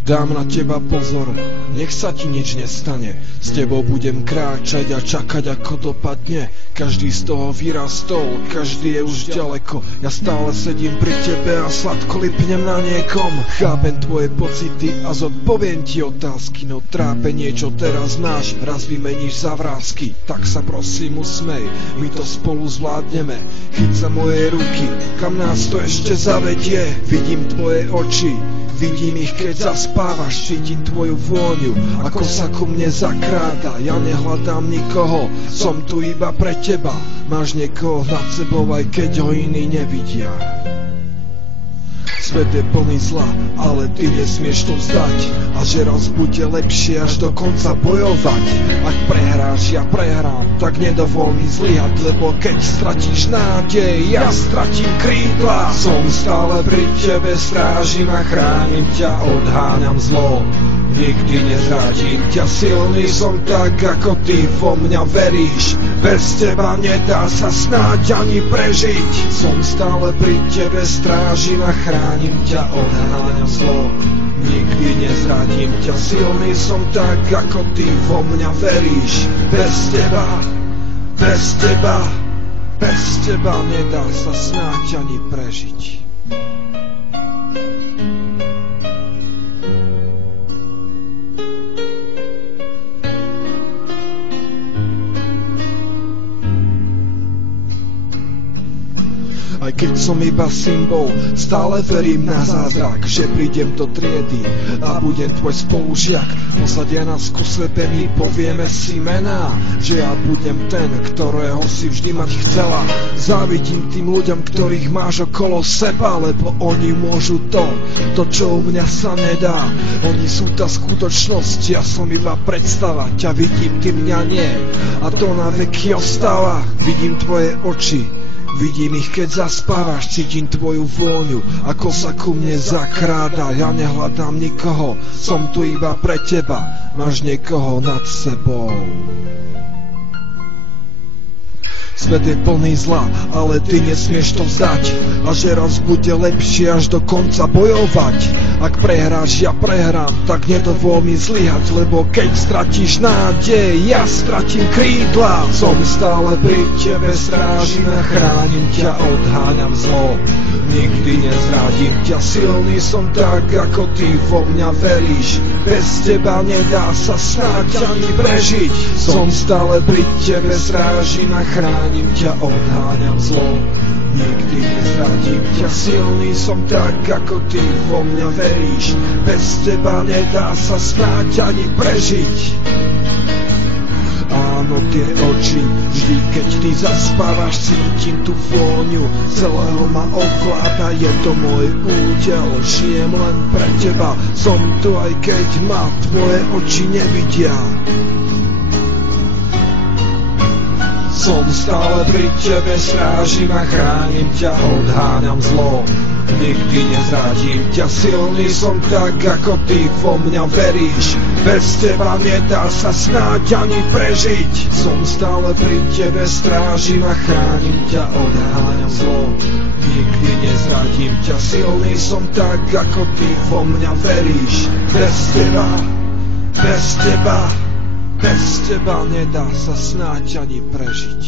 Dám na teba pozor, nech sa ti nič nestane. S tebou budem kráčať a čakať, ako dopadne. Každý z toho vyrastol, každý je už ďaleko. Ja stále sedím pri tebe a sladko lipnem na niekom. Chápem tvoje pocity a zodpoviem ti otázky. No trápenie, čo teraz máš, raz vymeníš za vrásky. Tak sa prosím usmej, my to spolu zvládneme. Chyť sa moje ruky, kam nás to ešte zavedie. Vidím tvoje oči, vidím ich, keď zaspávaš, cítim tvoju vôňu, ako sa ku mne zakráda. Ja nehľadám nikoho, som tu iba pre teba. Máš niekoho nad sebou, aj keď ho iní nevidia. Svet je plný zla, ale ty nesmieš to vzdať. A že raz bude lepšie až do konca bojovať. Ak prehráš, ja prehrám, tak nedovol mi zlyhať. Lebo keď stratíš nádej, ja stratím krídla. Som stále pri tebe, strážim a chránim ťa, odháňam zlo. Nikdy nezradím ťa, silný som tak, ako ty vo mňa veríš. Bez teba nedá sa snáď ani prežiť. Som stále pri tebe, strážim a chránim ťa, odháňam zlo. Nikdy nezradím ťa, silný som tak, ako ty vo mňa veríš. Bez teba nedá sa snáď ani prežiť. Aj keď som iba symbol, stále verím na zázrak, že prídem do triedy a budem tvoj spolužiak. Posadia nás ku sebe, my povieme si mená, že ja budem ten, ktorého si vždy mať chcela. Závidím tým ľuďom, ktorých máš okolo seba, lebo oni môžu to, čo u mňa sa nedá. Oni sú tá skutočnosť, ja som iba predstava. Ťa vidím, ty mňa nie, a to na veky ostáva. Vidím tvoje oči, vidím ich, keď zaspávaš, cítim tvoju vôňu, ako sa ku mne zakráda. Ja nehľadám nikoho, som tu iba pre teba, máš niekoho nad sebou. Svet je plný zla, ale ty nesmieš to vzdať. A že raz bude lepšie až do konca bojovať. Ak prehráš, ja prehrám, tak nedovol mi zlyhať. Lebo keď stratíš nádej, ja stratím krídla. Som stále pri tebe, strážim a chránim ťa, odháňam zlo. Nikdy nezradím ťa, silný som tak, ako ty vo mňa veríš. Bez teba nedá sa snáď ani prežiť. Som stále pri tebe, strážim a chránim ťa, odháňam zlo. Nikdy nezradím ťa, silný som tak, ako ty vo mňa veríš. Bez teba nedá sa snáď ani prežiť. Áno, tie oči, vždy keď ty zaspávaš, cítim tú vôňu, celého ma ovláda, je to môj údel, žijem len pre teba, som tu aj keď ma tvoje oči nevidia. Som stále pri tebe, strážim a chránim ťa, odháňam zlo. Nikdy nezradím ťa, silný som tak, ako ty vo mňa veríš. Bez teba nedá sa snáď ani prežiť. Som stále pri tebe, strážim a chránim ťa, odháňam zlo. Nikdy nezradím ťa, silný som tak, ako ty vo mňa veríš. Bez teba nedá sa snáď ani prežiť.